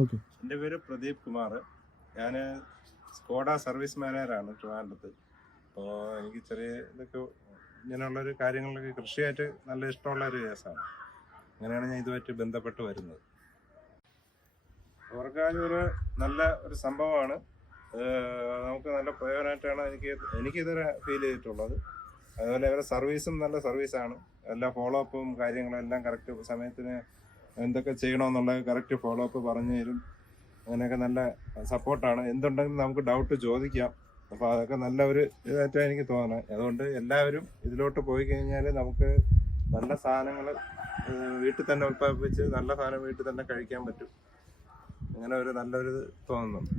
Okay. എൻ്റെ പേര് പ്രദീപ് കുമാർ. ഞാൻ സ്കോഡ സർവീസ് മാനേജറാണ് ട്രിവാൻഡ്രത്ത്. അപ്പോൾ എനിക്ക് ചെറിയ ഇതൊക്കെ ഇങ്ങനെയുള്ളൊരു കാര്യങ്ങളിലൊക്കെ കൃഷിയായിട്ട് നല്ല ഇഷ്ടമുള്ള ഒരു കേസാണ്. അങ്ങനെയാണ് ഞാൻ ഇതുമായിട്ട് ബന്ധപ്പെട്ട് വരുന്നത്. ഓർഗായൂർ നല്ല ഒരു സംഭവമാണ്. നമുക്ക് നല്ല പ്രയോജനമായിട്ടാണ് എനിക്കിതുവരെ ഫീൽ ചെയ്തിട്ടുള്ളത്. അതുപോലെ ഇവരുടെ സർവീസും നല്ല സർവീസാണ്. എല്ലാ ഫോളോ അപ്പും കാര്യങ്ങളും എല്ലാം കറക്റ്റ് സമയത്തിന് എന്തൊക്കെ ചെയ്യണമെന്നുള്ള കറക്റ്റ് ഫോളോ അപ്പ് പറഞ്ഞു തരും. അങ്ങനെയൊക്കെ നല്ല സപ്പോർട്ടാണ്. എന്തുണ്ടെങ്കിലും നമുക്ക് ഡൗട്ട് ചോദിക്കാം. അപ്പോൾ അതൊക്കെ നല്ല ഒരു ഇതായിട്ടാണ് എനിക്ക് തോന്നുന്നത്. അതുകൊണ്ട് എല്ലാവരും ഇതിലോട്ട് പോയി കഴിഞ്ഞാൽ നമുക്ക് നല്ല സാധനങ്ങൾ വീട്ടിൽ തന്നെ ഉൽപ്പാദിപ്പിച്ച് നല്ല സാധനം വീട്ടിൽ തന്നെ കഴിക്കാൻ പറ്റും. അങ്ങനെ ഒരു നല്ലൊരു തോന്നുന്നുണ്ട്.